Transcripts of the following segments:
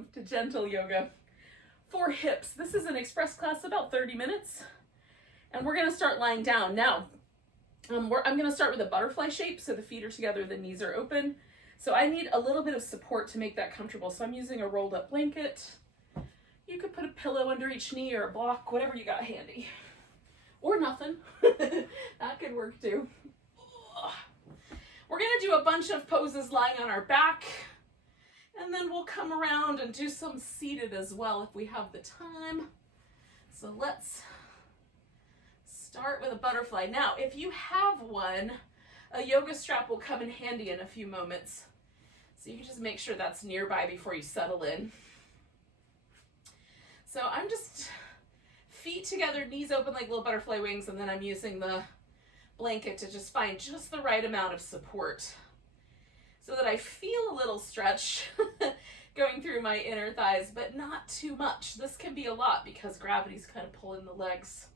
welcome to Gentle Yoga for hips. This is an express class, about 30 minutes, and we're gonna start lying down. Now, I'm gonna start with a butterfly shape, so the feet are together, the knees are open. So I need a little bit of support to make that comfortable. So I'm using a rolled up blanket. You could put a pillow under each knee or a block, whatever you got handy. Or nothing, that could work too. We're gonna do a bunch of poses lying on our back, and then we'll come around and do some seated as well if we have the time. So let's start with a butterfly. Now, if you have one, a yoga strap will come in handy in a few moments. So you can just make sure that's nearby before you settle in. So I'm just feet together, knees open like little butterfly wings, and then I'm using the blanket to just find just the right amount of support so that I feel a little stretch going through my inner thighs, but not too much. This can be a lot because gravity's kind of pulling the legs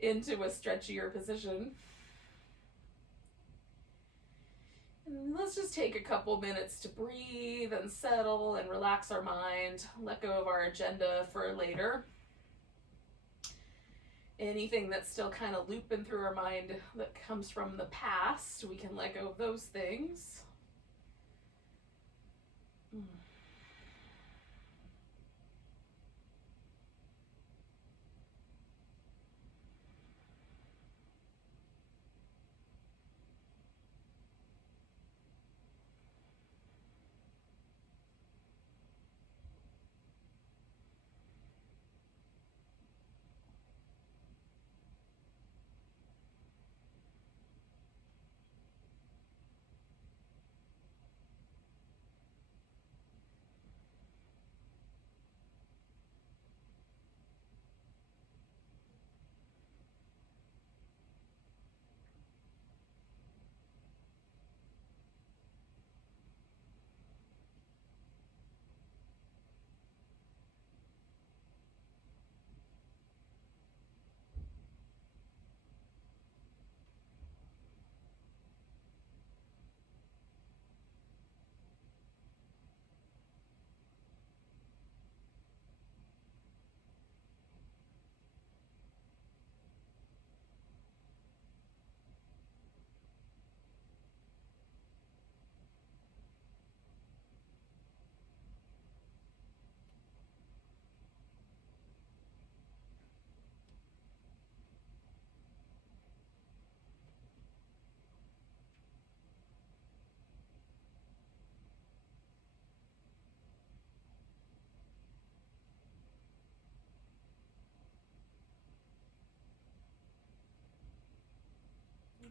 into a stretchier position. And let's just take a couple minutes to breathe and settle and relax our mind, let go of our agenda for later. Anything that's still kind of looping through our mind that comes from the past, we can let go of those things.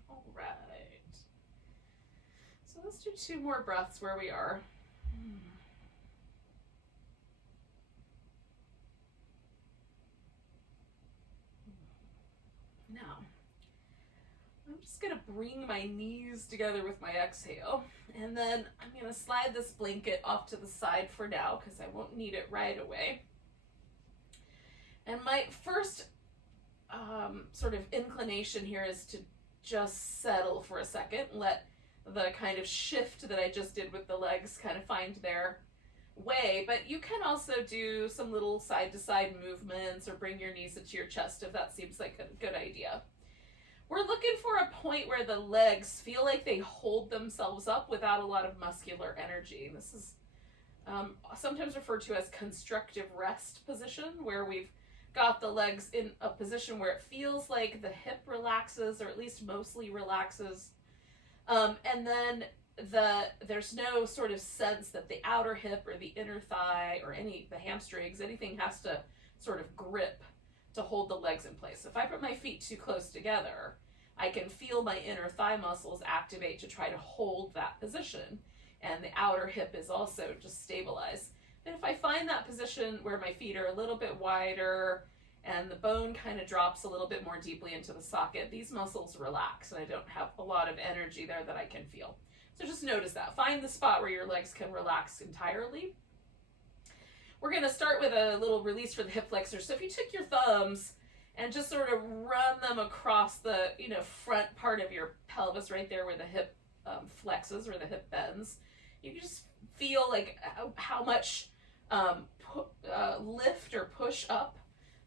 All right. So let's do 2 more breaths where we are. Now, I'm just gonna bring my knees together with my exhale, and then I'm gonna slide this blanket off to the side for now because I won't need it right away. And my first sort of inclination here is to just settle for a second, let the kind of shift that I just did with the legs kind of find their way. But you can also do some little side to side movements or bring your knees into your chest if that seems like a good idea. We're looking for a point where the legs feel like they hold themselves up without a lot of muscular energy. This is sometimes referred to as constructive rest position, where we've got the legs in a position where it feels like the hip relaxes, or at least mostly relaxes. And then there's no sort of sense that the outer hip or the inner thigh or the hamstrings, anything has to sort of grip to hold the legs in place. If I put my feet too close together, I can feel my inner thigh muscles activate to try to hold that position. And the outer hip is also just stabilized. And if I find that position where my feet are a little bit wider and the bone kind of drops a little bit more deeply into the socket, these muscles relax and I don't have a lot of energy there that I can feel. So just notice that. Find the spot where your legs can relax entirely. We're going to start with a little release for the hip flexors. So if you took your thumbs and just sort of run them across the front part of your pelvis, right there where the hip flexes or the hip bends, you can just feel like how much lift or push up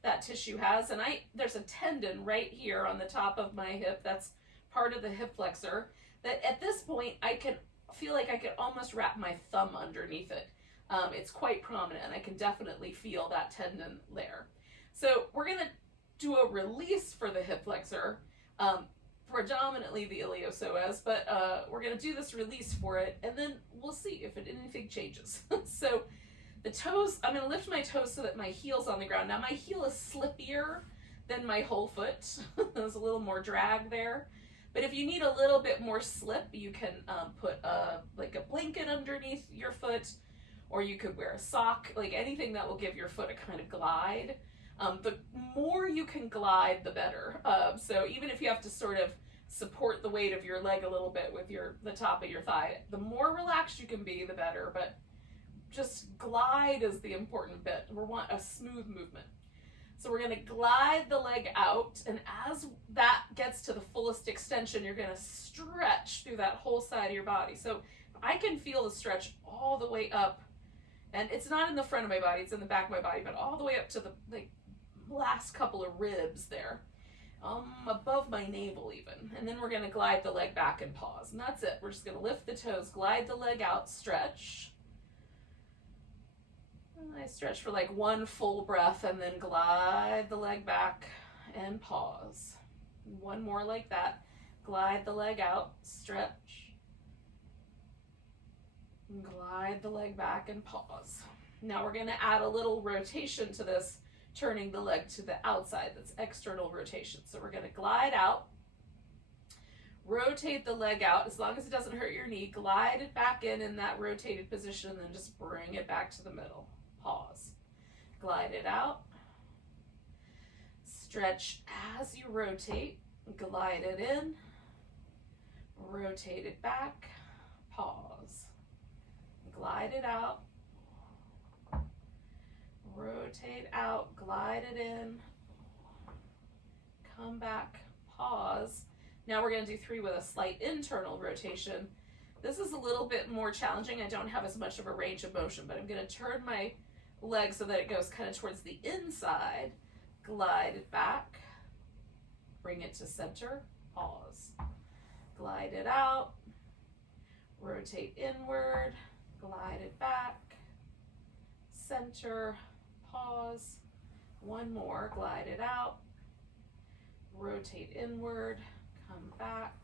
that tissue has. And there's a tendon right here on the top of my hip that's part of the hip flexor that at this point I can feel like I could almost wrap my thumb underneath it. It's quite prominent, and I can definitely feel that tendon there. So we're going to do a release for the hip flexor, predominantly the iliopsoas, but we're going to do this release for it, and then we'll see if anything changes. So the toes, I'm going to lift my toes so that my heel's on the ground. Now my heel is slippier than my whole foot. There's a little more drag there. But if you need a little bit more slip, you can put like a blanket underneath your foot, or you could wear a sock, like anything that will give your foot a kind of glide. The more you can glide, the better. So even if you have to sort of support the weight of your leg a little bit with the top of your thigh, the more relaxed you can be, the better. But just glide is the important bit. We want a smooth movement. So we're going to glide the leg out, and as that gets to the fullest extension, you're going to stretch through that whole side of your body. So I can feel the stretch all the way up, and it's not in the front of my body, it's in the back of my body, but all the way up to the last couple of ribs there, above my navel even. And then we're going to glide the leg back and pause, and that's it. We're just going to lift the toes, glide the leg out, stretch. I stretch for like one full breath and then glide the leg back and pause. One more like that. Glide the leg out, stretch. Glide the leg back and pause. Now we're going to add a little rotation to this, turning the leg to the outside. That's external rotation. So we're going to glide out, rotate the leg out as long as it doesn't hurt your knee, glide it back in that rotated position, and then just bring it back to the middle. Pause. Glide it out. Stretch as you rotate. Glide it in. Rotate it back. Pause. Glide it out. Rotate out. Glide it in. Come back. Pause. Now we're going to do 3 with a slight internal rotation. This is a little bit more challenging. I don't have as much of a range of motion, but I'm going to turn my leg so that it goes kind of towards the inside, glide it back, bring it to center, pause, glide it out, rotate inward, glide it back, center, pause, one more, glide it out, rotate inward, come back,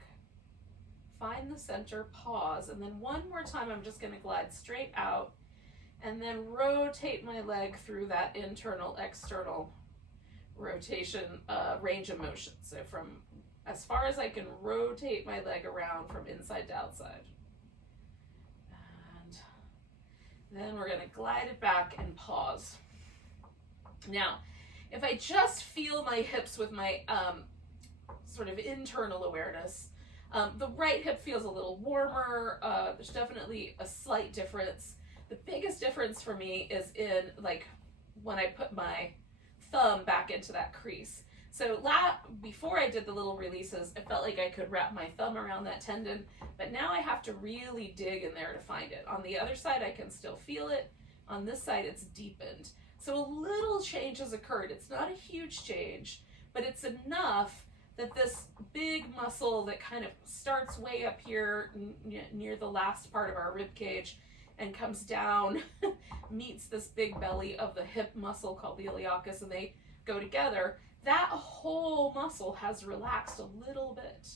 find the center, pause, and then one more time I'm just going to glide straight out and then rotate my leg through that internal, external rotation range of motion. So from as far as I can rotate my leg around from inside to outside. And then we're going to glide it back and pause. Now, if I just feel my hips with my sort of internal awareness, the right hip feels a little warmer. There's definitely a slight difference. The biggest difference for me is in like when I put my thumb back into that crease. So before I did the little releases, I felt like I could wrap my thumb around that tendon, but now I have to really dig in there to find it. On the other side, I can still feel it. On this side, it's deepened. So a little change has occurred. It's not a huge change, but it's enough that this big muscle that kind of starts way up here near the last part of our rib cage and comes down, meets this big belly of the hip muscle called the iliacus, and they go together. That whole muscle has relaxed a little bit,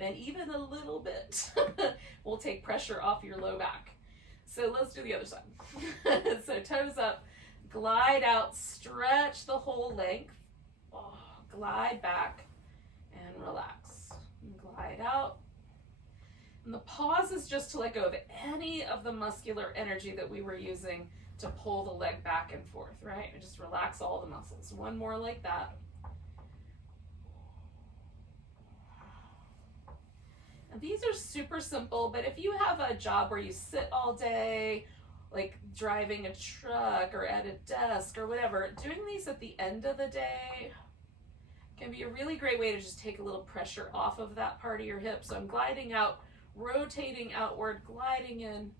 and even a little bit will take pressure off your low back. So let's do the other side. So toes up, glide out, stretch the whole length, glide back, and relax. Glide out. And the pause is just to let go of any of the muscular energy that we were using to pull the leg back and forth, right? And just relax all the muscles. One more like that. And these are super simple, but if you have a job where you sit all day, like driving a truck or at a desk or whatever, doing these at the end of the day can be a really great way to just take a little pressure off of that part of your hip. So I'm gliding out, rotating outward, gliding in,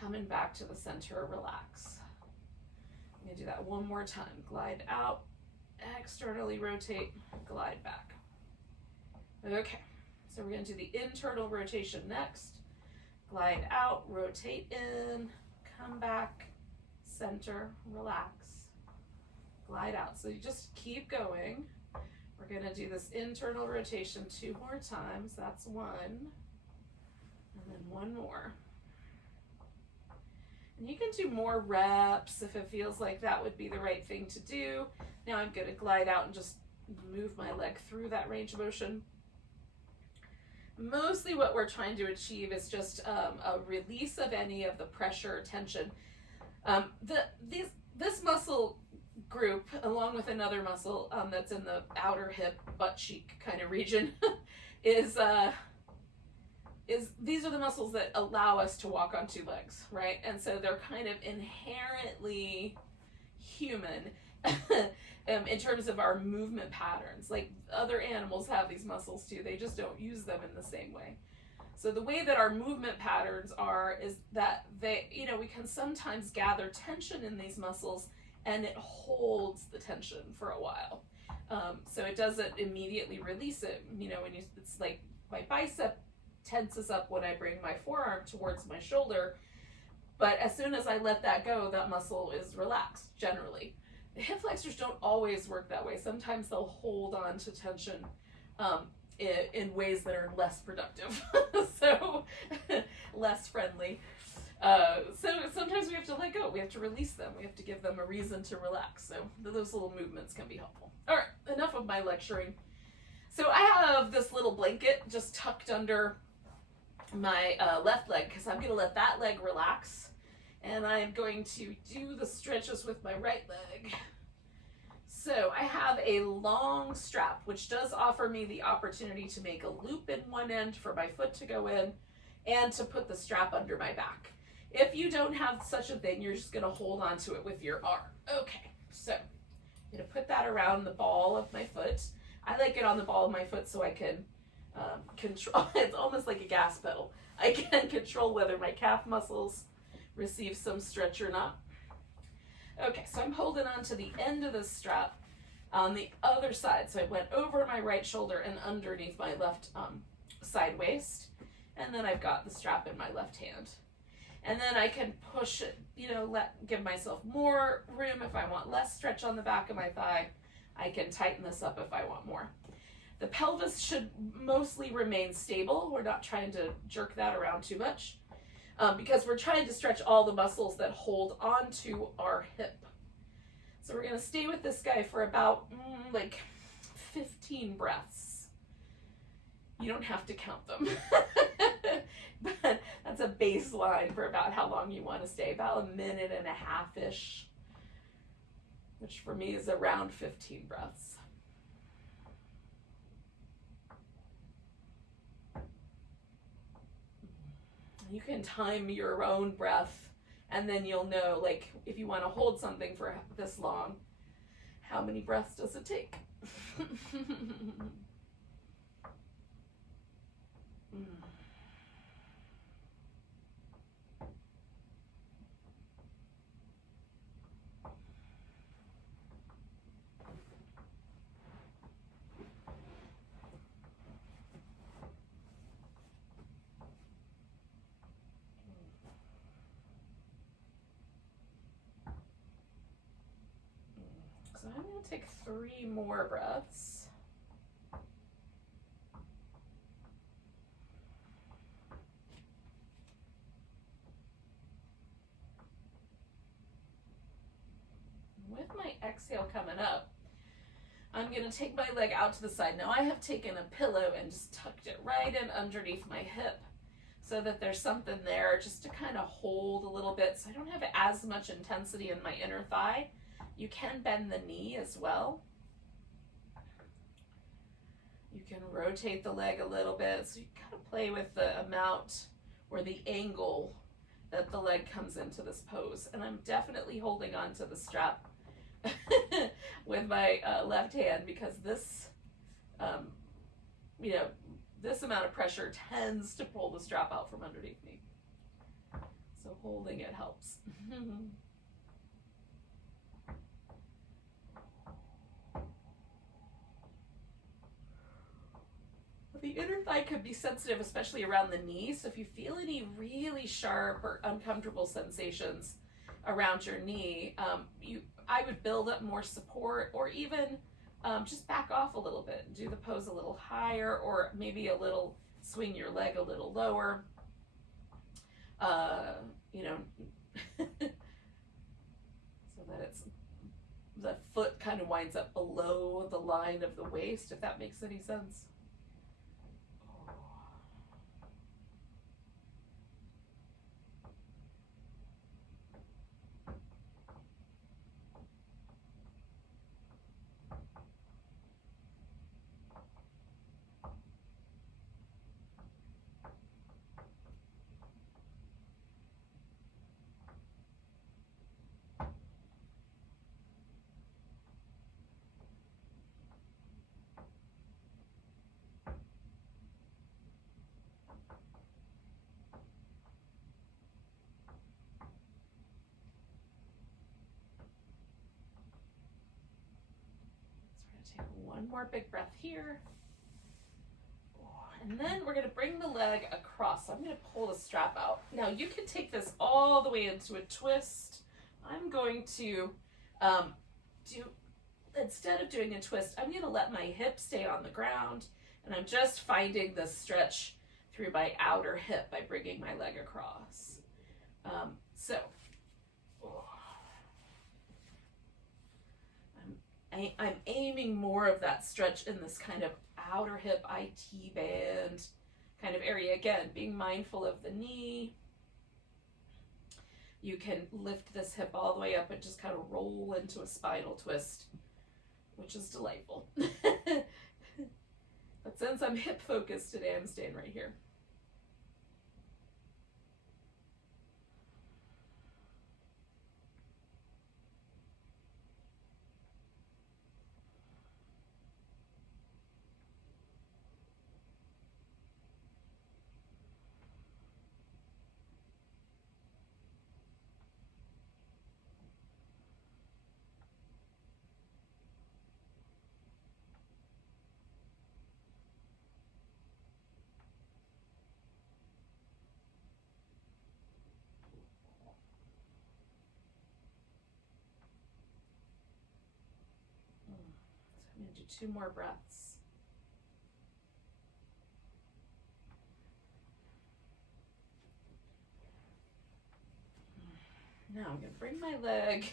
coming back to the center, relax. I'm going to do that one more time. Glide out, externally rotate, glide back. Okay, so we're going to do the internal rotation next. Glide out, rotate in, come back, center, relax, glide out. So you just keep going. We're going to do this internal rotation 2 more times. That's 1, and then 1 more. And you can do more reps if it feels like that would be the right thing to do. Now I'm going to glide out and just move my leg through that range of motion. Mostly what we're trying to achieve is just a release of any of the pressure or tension. This muscle group, along with another muscle that's in the outer hip, butt cheek kind of region, is these are the muscles that allow us to walk on 2 legs, right? And so they're kind of inherently human in terms of our movement patterns. Like other animals have these muscles too, they just don't use them in the same way. So the way that our movement patterns are is that they, we can sometimes gather tension in these muscles and it holds the tension for a while. So it doesn't immediately release it. It's like my bicep tenses up when I bring my forearm towards my shoulder, but as soon as I let that go, that muscle is relaxed generally. The hip flexors don't always work that way. Sometimes they'll hold on to tension in ways that are less productive, so less friendly. So sometimes we have to let go. We have to release them. We have to give them a reason to relax. So those little movements can be helpful. All right, enough of my lecturing. So I have this little blanket just tucked under my left leg because I'm going to let that leg relax. And I'm going to do the stretches with my right leg. So I have a long strap, which does offer me the opportunity to make a loop in one end for my foot to go in and to put the strap under my back. If you don't have such a thing, you're just going to hold on to it with your arm. Okay, so I'm going to put that around the ball of my foot. I like it on the ball of my foot so I can control. It's almost like a gas pedal. I can control whether my calf muscles receive some stretch or not. Okay, so I'm holding on to the end of this strap on the other side. So I went over my right shoulder and underneath my left side waist. And then I've got the strap in my left hand. And then I can push it, give myself more room if I want less stretch on the back of my thigh. I can tighten this up if I want more. The pelvis should mostly remain stable. We're not trying to jerk that around too much. Because we're trying to stretch all the muscles that hold onto our hip. So we're going to stay with this guy for about 15 breaths. You don't have to count them. But that's a baseline for about how long you want to stay, about 1.5 minutes-ish, which for me is around 15 breaths. You can time your own breath, and then you'll know, if you want to hold something for this long, how many breaths does it take? So I'm going to take 3 more breaths. With my exhale coming up, I'm going to take my leg out to the side. Now I have taken a pillow and just tucked it right in underneath my hip so that there's something there just to kind of hold a little bit so I don't have as much intensity in my inner thigh. You can bend the knee as well. You can rotate the leg a little bit. So you kind of play with the amount or the angle that the leg comes into this pose. And I'm definitely holding on to the strap with my left hand because this, this amount of pressure tends to pull the strap out from underneath me. So So holding it helps. The inner thigh could be sensitive, especially around the knee. So if you feel any really sharp or uncomfortable sensations around your knee, I would build up more support, or even just back off a little bit. Do the pose a little higher, or maybe swing your leg a little lower. You know, so that the foot kind of winds up below the line of the waist, if that makes any sense. Take one more big breath here. And then we're going to bring the leg across. So I'm going to pull the strap out. Now you can take this all the way into a twist. I'm going to instead of doing a twist, I'm going to let my hip stay on the ground. And I'm just finding the stretch through my outer hip by bringing my leg across. I'm aiming more of that stretch in this kind of outer hip IT band kind of area. Again, being mindful of the knee. You can lift this hip all the way up and just kind of roll into a spinal twist, which is delightful. But since I'm hip focused today, I'm staying right here. I'm going to do 2 more breaths. Now I'm going to bring my leg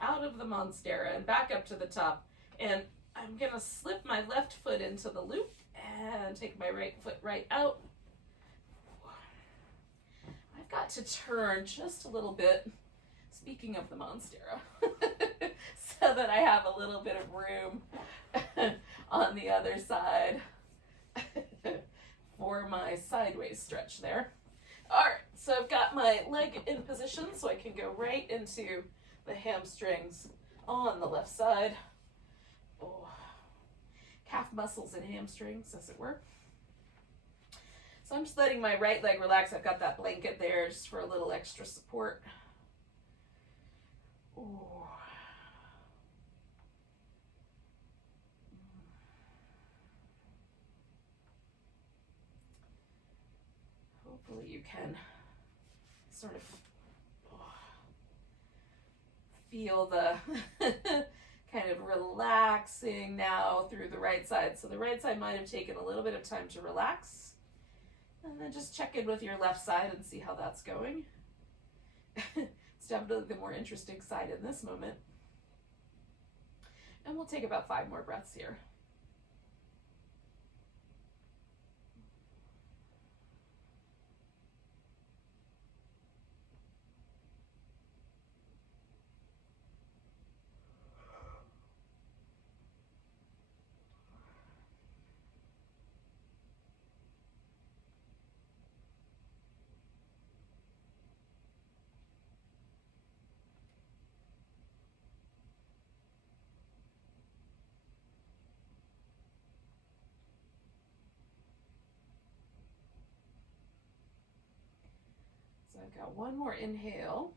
out of the monstera and back up to the top. And I'm going to slip my left foot into the loop and take my right foot right out. I've got to turn just a little bit, speaking of the monstera, so that I have a little bit of room on the other side for my sideways stretch there. All right, so I've got my leg in position so I can go right into the hamstrings on the left side. Oh, calf muscles and hamstrings, as it were. So I'm just letting my right leg relax. I've got that blanket there just for a little extra support. Ooh. Hopefully you can sort of feel the kind of relaxing now through the right side. So the right side might have taken a little bit of time to relax. And then just check in with your left side and see how that's going. It's definitely the more interesting side in this moment. And we'll take about 5 more breaths here. I've got one more inhale.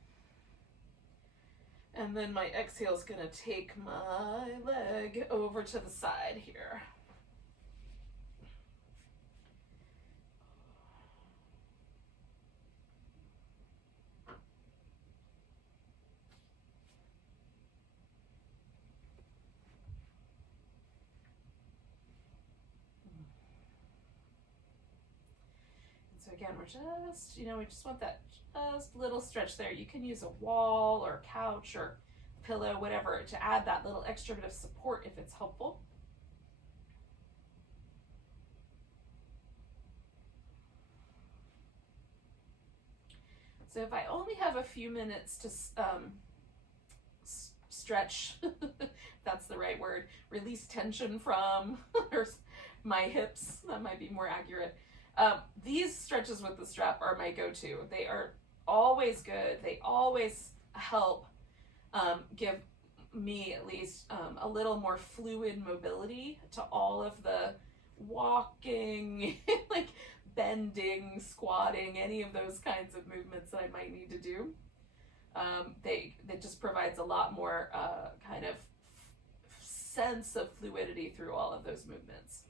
And then my exhale is going to take my leg over to the side here. So again, we're just, we just want that just little stretch there. You can use a wall or a couch or pillow, whatever, to add that little extra bit of support if it's helpful. So if I only have a few minutes to stretch, if that's the right word, release tension from my hips, that might be more accurate. These stretches with the strap are my go-to. They are always good. They always help give me at least a little more fluid mobility to all of the walking, like bending, squatting, any of those kinds of movements that I might need to do. That just provides a lot more kind of sense of fluidity through all of those movements.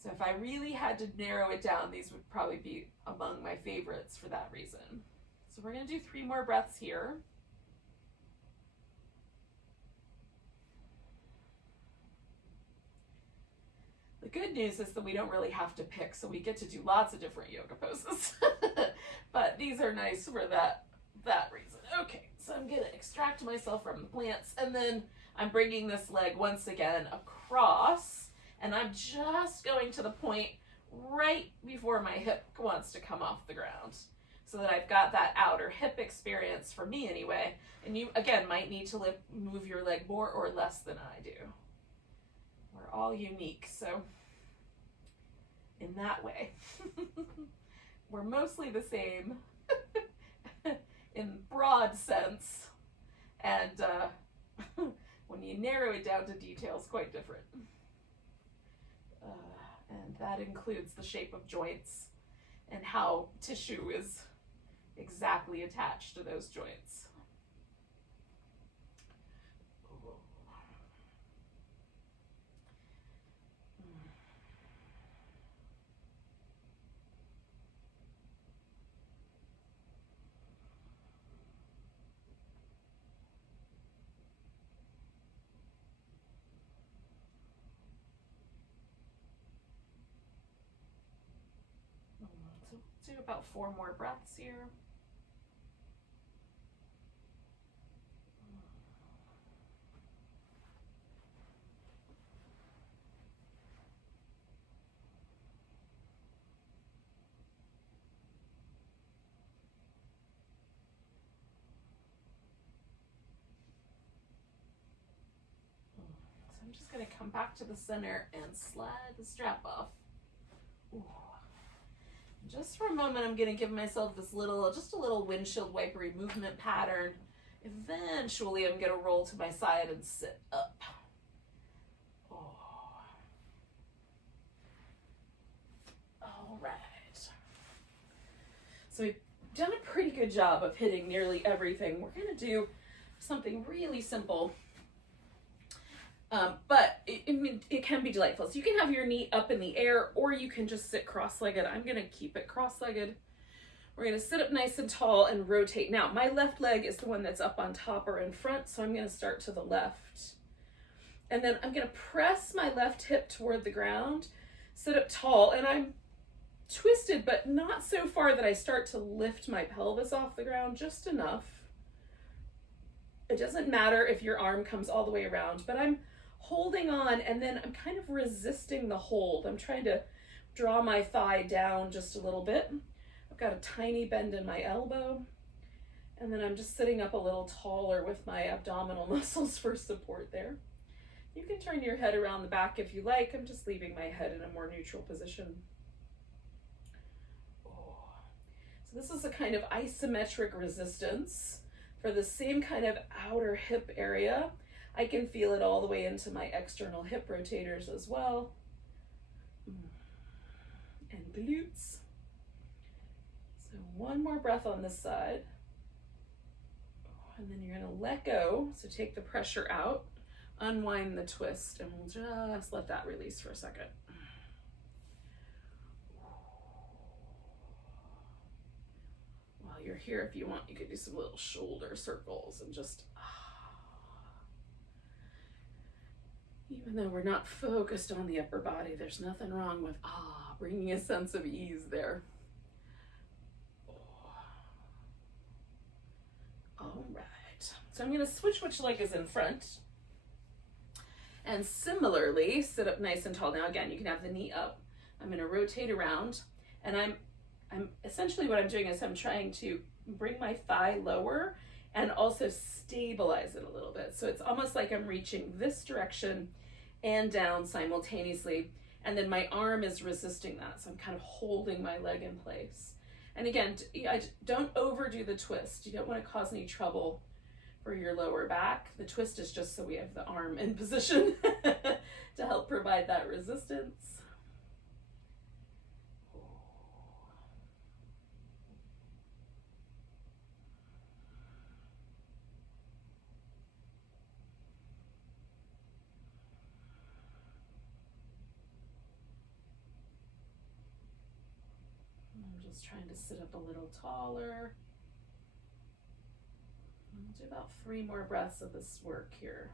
So if I really had to narrow it down, these would probably be among my favorites for that reason. So we're going to do 3 more breaths here. The good news is that we don't really have to pick, so we get to do lots of different yoga poses. But these are nice for that reason. Okay, so I'm going to extract myself from the plants, and then I'm bringing this leg once again across. And I'm just going to the point right before my hip wants to come off the ground, so that I've got that outer hip experience, for me anyway. And you, again, might need to move your leg more or less than I do. We're all unique, so in that way, we're mostly the same in broad sense. And when you narrow it down to details, quite different. And that includes the shape of joints and how tissue is exactly attached to those joints. So do about 4 more breaths here. So I'm just going to come back to the center and slide the strap off. Ooh. Just for a moment, I'm going to give myself this just a little windshield wipery movement pattern. Eventually, I'm going to roll to my side and sit up. Oh. All right. So we've done a pretty good job of hitting nearly everything. We're going to do something really simple. But it can be delightful. So you can have your knee up in the air, or you can just sit cross-legged. I'm going to keep it cross-legged. We're going to sit up nice and tall and rotate. Now, my left leg is the one that's up on top or in front, so I'm going to start to the left. And then I'm going to press my left hip toward the ground, sit up tall, and I'm twisted, but not so far that I start to lift my pelvis off the ground, just enough. It doesn't matter if your arm comes all the way around, but I'm holding on, and then I'm kind of resisting the hold. I'm trying to draw my thigh down just a little bit. I've got a tiny bend in my elbow, and then I'm just sitting up a little taller with my abdominal muscles for support there. You can turn your head around the back if you like. I'm just leaving my head in a more neutral position. So this is a kind of isometric resistance for the same kind of outer hip area. I can feel it all the way into my external hip rotators as well. And glutes. So one more breath on this side. And then you're gonna let go. So take the pressure out, unwind the twist, and we'll just let that release for a second. While you're here, if you want, you could do some little shoulder circles and just, even though we're not focused on the upper body, there's nothing wrong with bringing a sense of ease there. All right, so I'm going to switch which leg is in front. And similarly, sit up nice and tall. Now again, you can have the knee up. I'm going to rotate around, and I'm essentially what I'm doing is I'm trying to bring my thigh lower and also stabilize it a little bit. So it's almost like I'm reaching this direction and down simultaneously, and then my arm is resisting that. So I'm kind of holding my leg in place. And again, I don't overdo the twist. You don't want to cause any trouble for your lower back. The twist is just so we have the arm in position to help provide that resistance. I'm just trying to sit up a little taller. I'll do about 3 more breaths of this work here.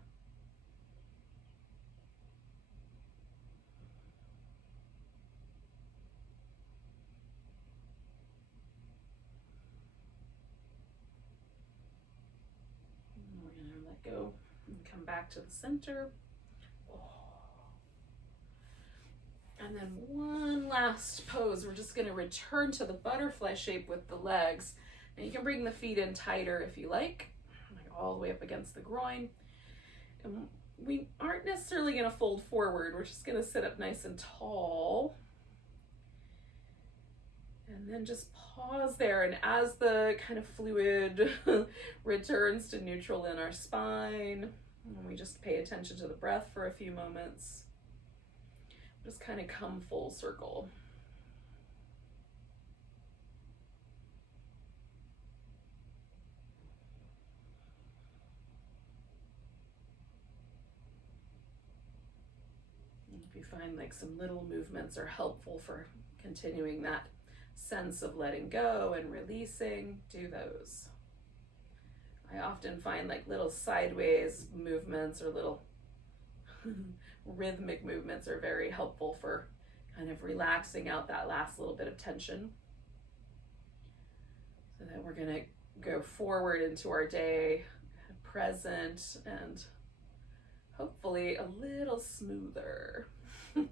And we're going to let go and come back to the center. And then one last pose. We're just going to return to the butterfly shape with the legs. And you can bring the feet in tighter if you like all the way up against the groin. And we aren't necessarily going to fold forward. We're just going to sit up nice and tall. And then just pause there. And as the kind of fluid returns to neutral in our spine, and we just pay attention to the breath for a few moments. Just kind of come full circle. If you find like some little movements are helpful for continuing that sense of letting go and releasing, do those. I often find like little sideways movements or little rhythmic movements are very helpful for kind of relaxing out that last little bit of tension. So that we're going to go forward into our day, present, and hopefully a little smoother. So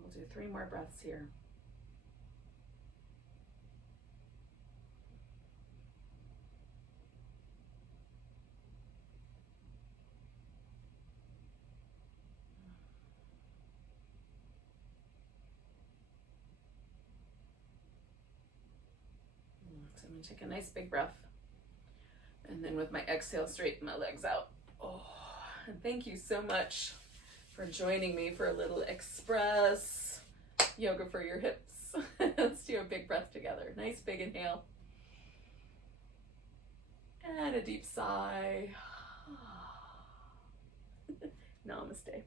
we'll do 3 more breaths here. So I'm going to take a nice big breath. And then with my exhale, straighten my legs out. And thank you so much for joining me for a little express yoga for your hips. Let's do a big breath together. Nice big inhale. And a deep sigh. Namaste.